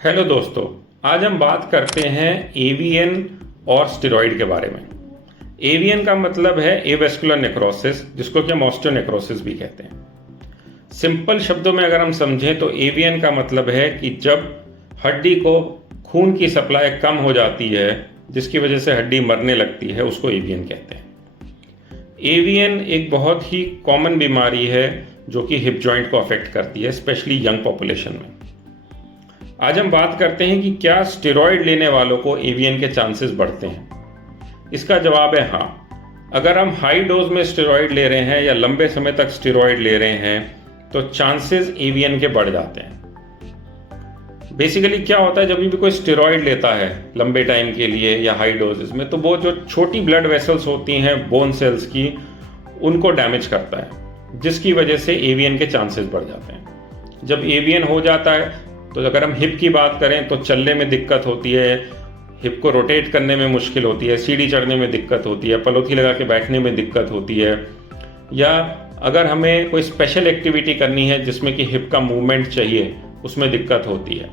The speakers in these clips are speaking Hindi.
हेलो दोस्तों, आज हम बात करते हैं एवीएन और स्टेरॉइड के बारे में। एवीएन का मतलब है एवेस्कुलर नेक्रोसिस, जिसको कि हम ऑस्टियोनेक्रोसिस भी कहते हैं। सिंपल शब्दों में अगर हम समझें तो एवीएन का मतलब है कि जब हड्डी को खून की सप्लाई कम हो जाती है, जिसकी वजह से हड्डी मरने लगती है, उसको एवीएन कहते हैं। एवीएन एक बहुत ही कॉमन बीमारी है जो कि हिप जॉइंट को अफेक्ट करती है, स्पेशली यंग पॉपुलेशन में। आज हम बात करते हैं कि क्या स्टेरॉइड लेने वालों को एवीएन के चांसेस बढ़ते हैं। इसका जवाब है हाँ। अगर हम हाई डोज में स्टेरॉइड ले रहे हैं या लंबे समय तक स्टेरॉइड ले रहे हैं तो चांसेस एवीएन के बढ़ जाते हैं। बेसिकली क्या होता है, जब भी कोई स्टेरॉइड लेता है लंबे टाइम के लिए या हाई डोजेस में, तो वो जो छोटी ब्लड वेसल्स होती हैं बोन सेल्स की, उनको डैमेज करता है, जिसकी वजह से एवीएन के चांसेस बढ़ जाते हैं। जब एवीएन हो जाता है तो अगर हम हिप की बात करें तो चलने में दिक्कत होती है, हिप को रोटेट करने में मुश्किल होती है, सीढ़ी चढ़ने में दिक्कत होती है, पलोथी लगा के बैठने में दिक्कत होती है, या अगर हमें कोई स्पेशल एक्टिविटी करनी है जिसमें कि हिप का मूवमेंट चाहिए, उसमें दिक्कत होती है।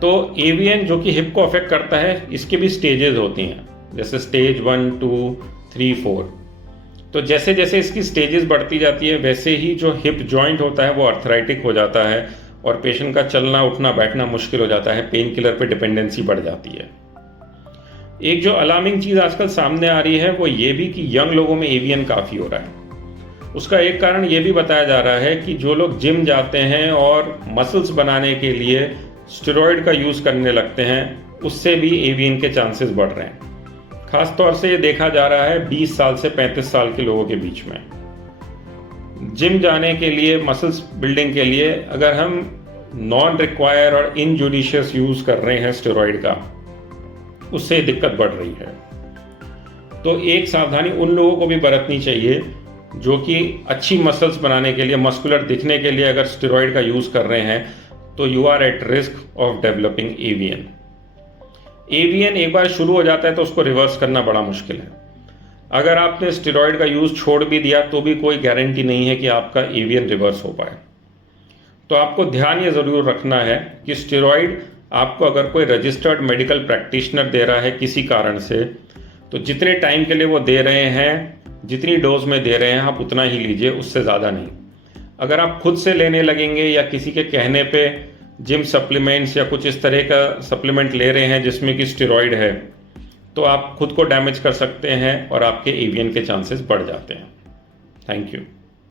तो एवीएन जो कि हिप को अफेक्ट करता है, इसके भी स्टेजेस होती हैं, जैसे स्टेज 1, 2, 3, 4। तो जैसे जैसे इसकी स्टेजेस बढ़ती जाती है, वैसे ही जो हिप जॉइंट होता है वो अर्थराइटिक हो जाता है और पेशेंट का चलना उठना बैठना मुश्किल हो जाता है, पेन किलर पे डिपेंडेंसी बढ़ जाती है। एक जो अलार्मिंग चीज़ आजकल सामने आ रही है वो ये भी कि यंग लोगों में एवीएन काफ़ी हो रहा है। उसका एक कारण ये भी बताया जा रहा है कि जो लोग जिम जाते हैं और मसल्स बनाने के लिए स्टेरॉइड का यूज़ करने लगते हैं, उससे भी एवीएन के चांसेस बढ़ रहे हैं। खास तौर से ये देखा जा रहा है 20 साल से 35 साल के लोगों के बीच में। जिम जाने के लिए, मसल्स बिल्डिंग के लिए अगर हम नॉन रिक्वायर और इनजुडिशियस यूज़ कर रहे हैं स्टेरॉइड का, उससे दिक्कत बढ़ रही है। तो एक सावधानी उन लोगों को भी बरतनी चाहिए जो कि अच्छी मसल्स बनाने के लिए, मस्कुलर दिखने के लिए अगर स्टेरॉइड का यूज़ कर रहे हैं, तो you are at risk of developing AVN. AVN एक बार शुरू हो जाता है तो उसको रिवर्स करना बड़ा मुश्किल है। अगर आपने स्टेरॉइड का यूज़ छोड़ भी दिया तो भी कोई गारंटी नहीं है कि आपका एवीएन रिवर्स हो पाए। तो आपको ध्यान ये ज़रूर रखना है कि स्टेरॉइड आपको अगर कोई रजिस्टर्ड मेडिकल प्रैक्टिशनर दे रहा है किसी कारण से, तो जितने टाइम के लिए वो दे रहे हैं, जितनी डोज में दे रहे हैं, आप उतना ही लीजिए, उससे ज़्यादा नहीं। अगर आप खुद से लेने लगेंगे या किसी के कहने पे जिम सप्लीमेंट्स या कुछ इस तरह का सप्लीमेंट ले रहे हैं जिसमें कि स्टेरॉइड है, तो आप खुद को डैमेज कर सकते हैं और आपके एवीएन के चांसेस बढ़ जाते हैं। Thank you.